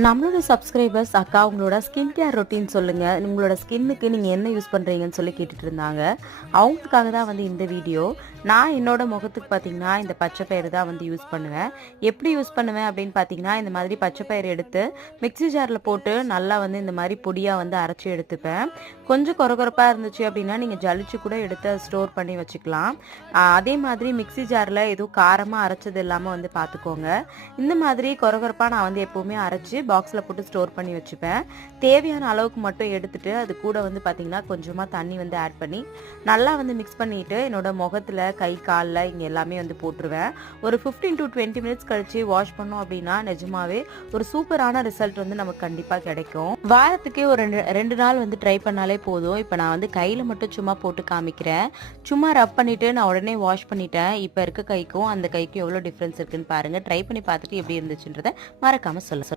நம்மளோட சப்ஸ்கிரைபர்ஸ் அக்கா உங்களோட ஸ்கின் கேர் ரொட்டீன் சொல்லுங்கள், உங்களோட ஸ்கின்னுக்கு நீங்கள் என்ன யூஸ் பண்ணுறீங்கன்னு சொல்லி கேட்டுட்டு இருந்தாங்க. அவங்களுக்காக தான் வந்து இந்த வீடியோ. நான் என்னோட முகத்துக்கு பார்த்தீங்கன்னா இந்த பச்சை பயிறு தான் வந்து யூஸ் பண்ணுவேன். எப்படி யூஸ் பண்ணுவேன் அப்படின்னு பார்த்தீங்கன்னா, இந்த மாதிரி பச்சை பயிறு எடுத்து மிக்ஸி ஜாரில் போட்டு நல்லா வந்து இந்த மாதிரி பொடியாக வந்து அரைச்சி எடுத்துப்பேன். கொஞ்சம் கொரகொரப்பாக இருந்துச்சு அப்படின்னா நீங்கள் ஜலிச்சு கூட எடுத்து ஸ்டோர் பண்ணி வச்சுக்கலாம். அதே மாதிரி மிக்ஸி ஜாரில் எதுவும் காரமாக அரைச்சது இல்லாமல் வந்து பார்த்துக்கோங்க. இந்த மாதிரி கொரகொரப்பாக நான் வந்து எப்போவுமே அரைச்சி பாக்ஸில் போட்டு ஸ்டோர் பண்ணி வச்சுப்பேன். தேவையான அளவுக்கு மட்டும் எடுத்துட்டு அது கூட வந்து பார்த்திங்கன்னா கொஞ்சமாக தண்ணி வந்து ஆட் பண்ணி நல்லா வந்து மிக்ஸ் பண்ணிவிட்டு என்னோட முகத்தில் கை காலில் இங்கே எல்லாமே வந்து போட்டுருவேன். ஒரு 15 to 20 மினிட்ஸ் கழித்து வாஷ் பண்ணோம் அப்படின்னா நிஜமாவே ஒரு சூப்பரான ரிசல்ட் வந்து நமக்கு கண்டிப்பாக கிடைக்கும். வாரத்துக்கே ஒரு ரெண்டு நாள் வந்து ட்ரை பண்ணாலே போதும். இப்போ நான் வந்து கையில் மட்டும் சும்மா போட்டு காமிக்கிறேன். சும்மா ரப் பண்ணிவிட்டு நான் உடனே வாஷ் பண்ணிட்டேன். இப்போ இருக்க கைக்கும் அந்த கைக்கும் எவ்வளோ டிஃப்ரென்ஸ் இருக்குன்னு பாருங்கள். ட்ரை பண்ணி பார்த்துட்டு எப்படி இருந்துச்சுன்றதை மறக்காமல் சொல்ல